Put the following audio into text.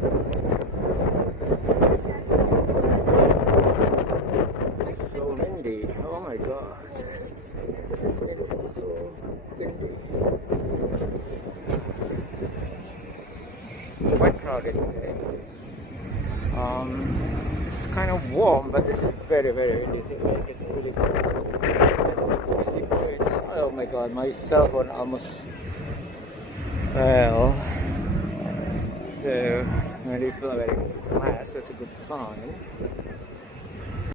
It's so windy. Oh my god. It is so windy. Quite crowded today. It's kind of warm, but it's very, very windy. It's really cold. Oh my god, my cell phone almost fell. So when you feel very fast, that's a good sign.